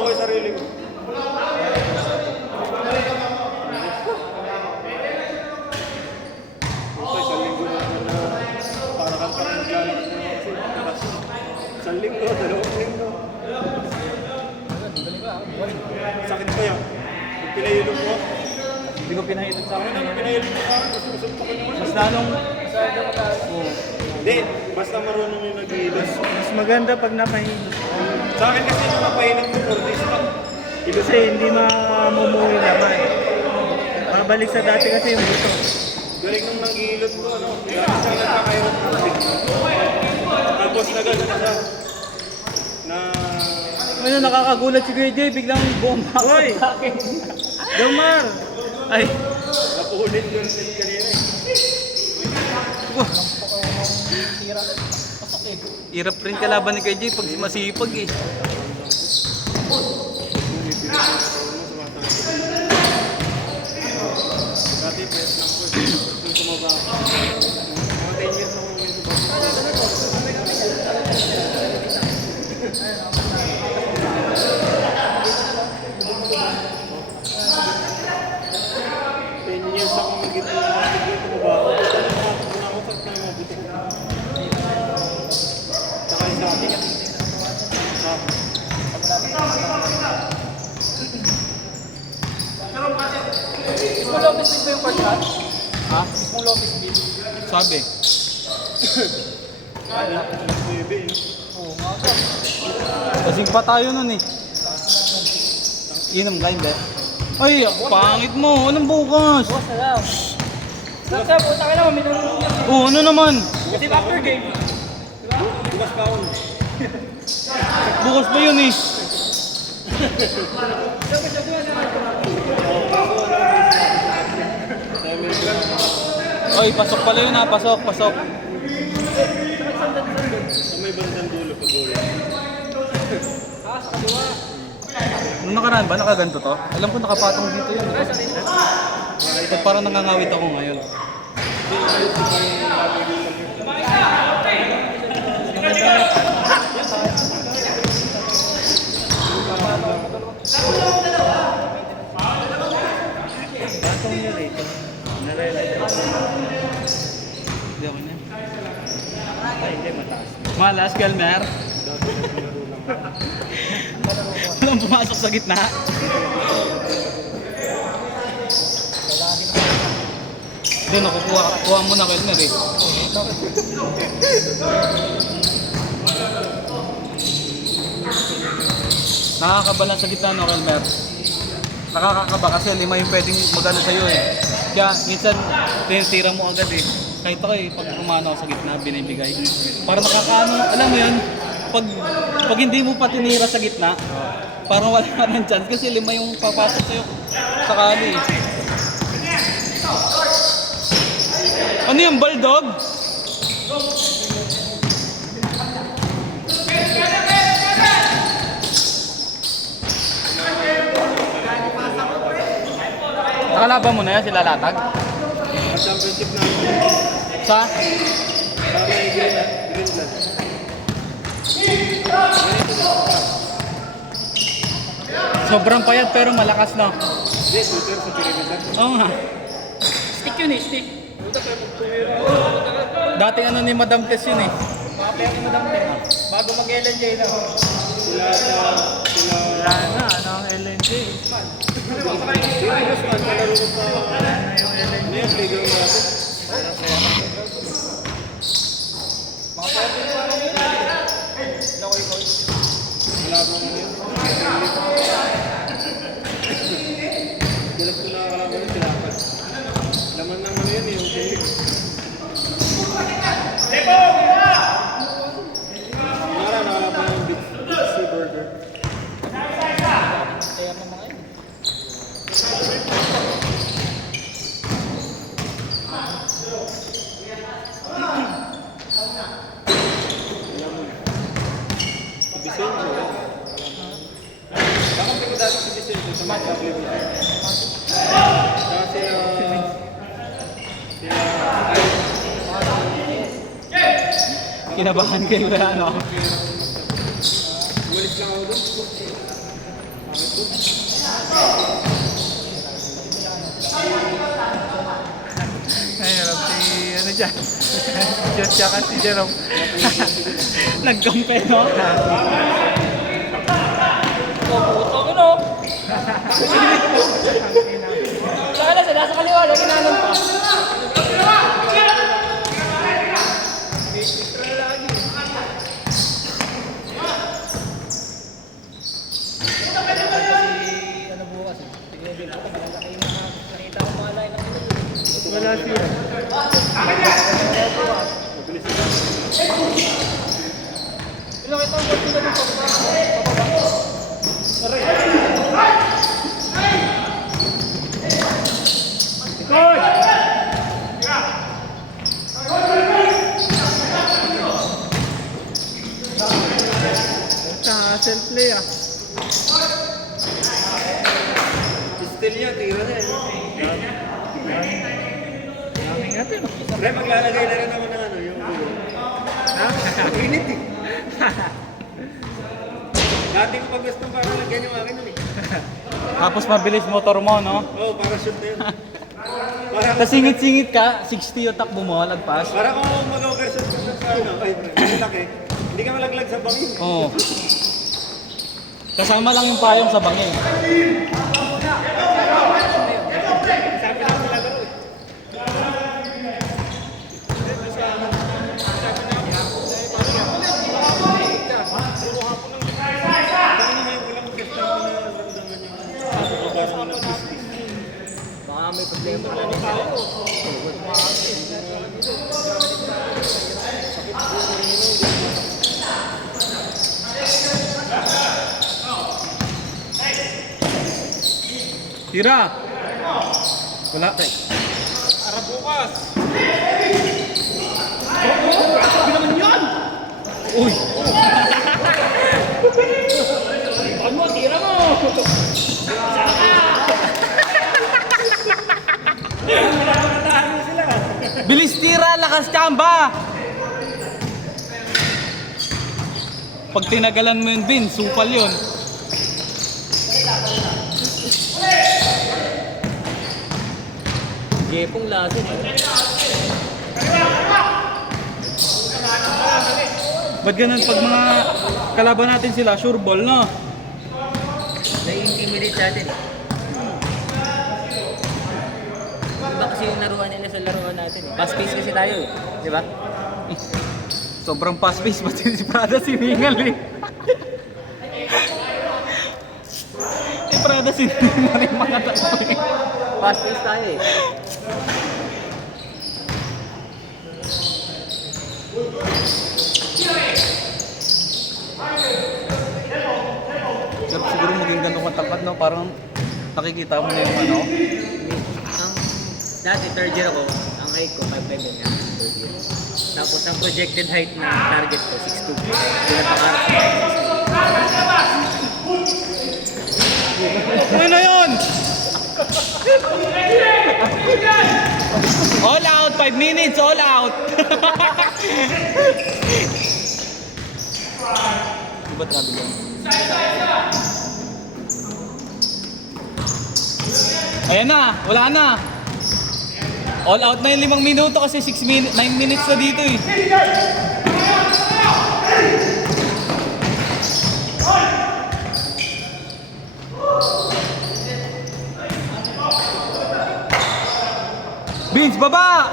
ko yung sarili ko. Okay, isang linggo na para kang parang maglalakad na kasi isang linggo, 2 linggo. Sakit pa yan. Yung pinahilog mo. Hindi ko pinahilot sa akin. Ano pinahilog mo ka? Gusto ko naman. Mas lalong... Hindi, basta marunong yung nag-hilog. Mas maganda pag napahilot. Sa akin kasi yung napahilog ko 4 days lang. Kasi hindi mamumuhi naman. Babalik sa dati kasi yung buto. Galing nung nag-hilot ko, ano, dati siya nagkakairot ko. Tapos na gano'n na siya. Na... Ngayon nakakagulat si Kuya Jay, biglang bomba Hoy! sa akin. Damar! Ay! Napulit yung set kanina eh. Hirap rin kalaban ni Kuya Jay pag masipag eh. Dati press lang ko eh. Nung tumaba ako. Mga 10 years ako ngayon tumaba. Years ako tumaba ako. Tumaba ako sa mga buto ko. Saka yung dati niya. Mismo Lopez Bill ba yung contract? Ha? Mismo Lopez Bill? Sabi. Baby eh. Oo nga ba? Kasing pa tayo nun eh. Inom ka hindi? Ay, pangit mo. Anong bukas? Boss, alam. Nasa, puta ka naman, minulong niya. Oo, ano naman? Kasi after game. Bukas pa ako. Bukas pa yun eh. Ay, pasok pala yun ha. Pasok, pasok. Sa may bandang dulo pag uwi. Sa kaliwa. Nung nakaraan ba, nakaganto to? Alam ko nakapatong dito yun. Ba't parang nangangawit ako ngayon? Patong niya rito. Hindi ako niya. Ay, hindi mataas. Malas, Kelmer. Walang pumasok sa gitna. Doon ako, kuha mo na Kelmer eh. Nakakaba sa gitna no Kelmer. Nakakakaba kasi 5 yung pwedeng magano sa'yo eh. Kaya minsan tinitira mo agad eh. Kahit ako eh, pag umano ako sa gitna, binibigay. Para nakakaano, alam mo yun, pag hindi mo pa tinira sa gitna, parang wala ka ng chance kasi 5 yung papasok sa'yo sakali eh. Ano yung baldog? Nakalaban mo na yan sila Latag? At championship na ako. Sa? Sa may Greenland. Sobrang payat pero malakas na. Hindi, shooter sa perimeter. Oo nga. Stick yun eh, stick. Dating ano ni Madam Tess yun eh. Mga player ni Madam Len. Bago mag-LNJ na. Wala na, ano ang LNJ? Yung Usman, kalaro ko sa... Ano yung playground natin? Mga player din pa rin yun. Lakoy-koy. Wala bang ano yun? Dalas ko nakakalaman yun, silakan. Laman ng ano yun, yung kilig. Nakakalaman yung Big C Burger. Player ng mga yun. Si Vicente, yan. Kakampi ko dati si Vicente sa mga WBC. Kasi Kinabahan kayo na ano. umalis lang ako doon. Ay, harap si ano dyan? Diyos siya kasi Jerome. Nagkampe, no? Puto ko, no? Saka sila sa kaliwa, lagi nanon pa. Ano bukas eh? Tingnan din ako, nakita ko mga line ng Wala siya. ilang ito ang goal sila dito. Self play ah. Still yan, tira na eh. Daming natin. Pre, maglalagay na rin ako ng ano, yung ulo. Ha? Init eh. Dati ko pa gusto parang lagyan yung akin nun eh. Tapos mabilis motor mo, no? Oo, para shoot na yun. Para Tapos singit-singit ka, 60 yung takbo mo, lagpas. para kung mag-overshoot ka sa ano, ay, malaki. Hindi ka malaglag sa bangin. Oo. Kasama lang yung payong sa bangin. Sabi lang sila daw eh. Baka may problema na rin tayo. Tira! Wala. Para bukas. Uy! Ano, tira mo! Bilis tira, lakas kamba! Pag tinagalan mo yun, Bin, supal yun. Gepong lasin eh. Ba't ganun pag mga kalaban natin sila, sure ball, no? Nai-intimidate sa atin eh. Iba kasi yung naruan nila sa laruan natin eh. Fast pace kasi tayo eh. Di ba? Sobrang fast pace, pati si Prada siningal eh. Si Prada siningal rin mga tao eh. Fast pace tayo eh. Pero siguro maging ganun katapat, no? Parang nakikita mo na yung ano. Ang dati third year ako, ang height ko 5'5" din nga. Third year. Tapos ang projected height na target ko 6'2". Pinapangarap ko. Ano yun? All out, 5 minutes, all out. Diba travel yan? Ayan na, wala na. All out na yung 5 minuto kasi 9 minutes na dito eh. Vince, baba!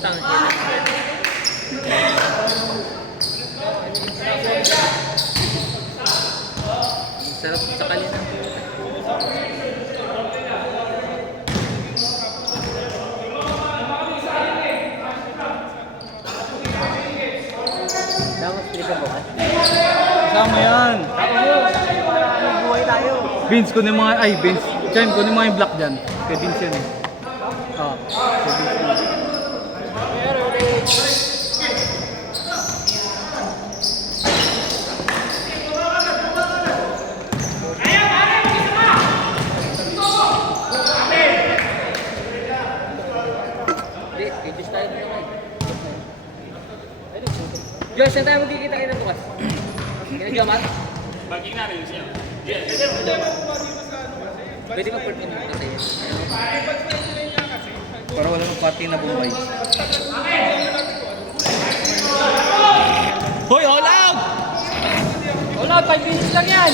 Tangin. Sarap sa kalina. Dapat explica mo ka. Kasama yan. Buhay tayo. Vince, kunin mga, ay Vince. Chime, kunin mga yung black dyan. Kay Vince yan eh. Ah, kay Vince yan. Pero ulit. Josh, saan tayo magkikita-kita bukas? Kaya Jamat? Pwede mag-port in muna tayo. Para wala nang pati na Bombay. Hoy, all out! Wala, 5 minutes lang yan!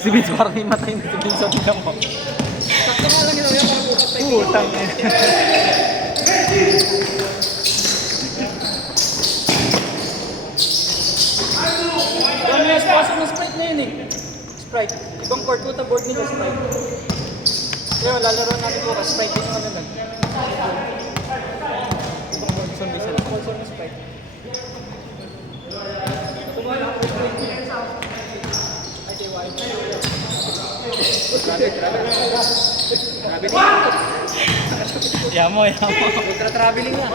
Si Vince parang himatay na si Vince. Tingnan mo. Sakto nga lang yun, para bukas tayo. Putang eh. Dami yung pasok ng Sprite na yun eh. Sprite. Ibang court ko, board nila Sprite. Kaya lalaro natin bukas, Sprite din yung ano lang. Ibang board, sponsor ng Sprite. Traveling. Yamo, yamo. Ultra traveling nga.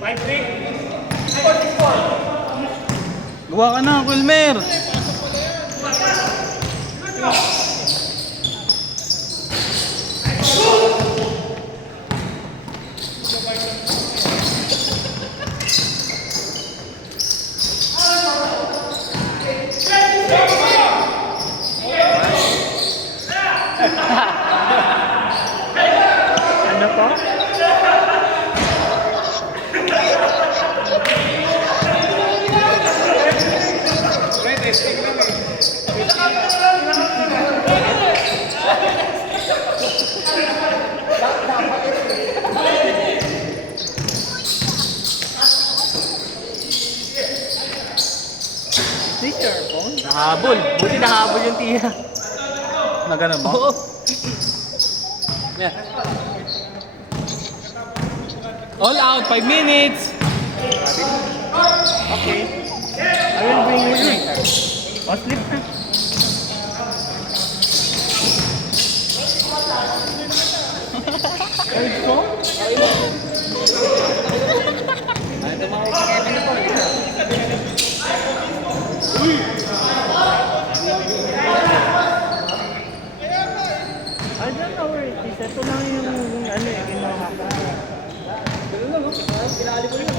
5-3. Gawa ka na, Kulmer. Ano po? Teacher po? Nahabol. Buti nahabol yung tiya. Na ganun ba? Oo. Yeah. All out, 5 minutes. Okay. I will bring you later. O, sleep na. Third ko? Ano tumawag si Kevin na po? I don't know where it is. Ito lang yung ano eh, ginawa ko. Ganun lang, no? Kilali ko yun.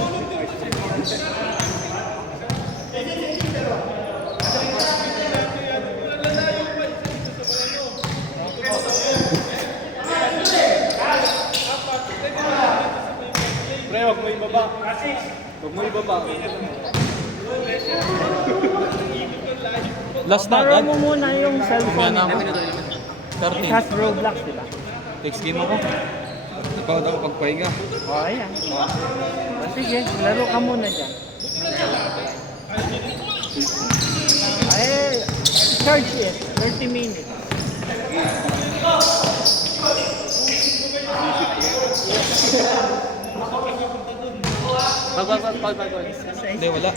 Pre, wag mo ibaba. Wag mo ibaba. Last na Borrow agad. mo muna yung cellphone. Yan ako. It has 13. Roblox, di ba? Text game ako. Napagod ako pagpahinga. O, ayan. O, sige, laro ka muna dyan. Ay, charge it. 30 minutes. Pag. Hindi, wala.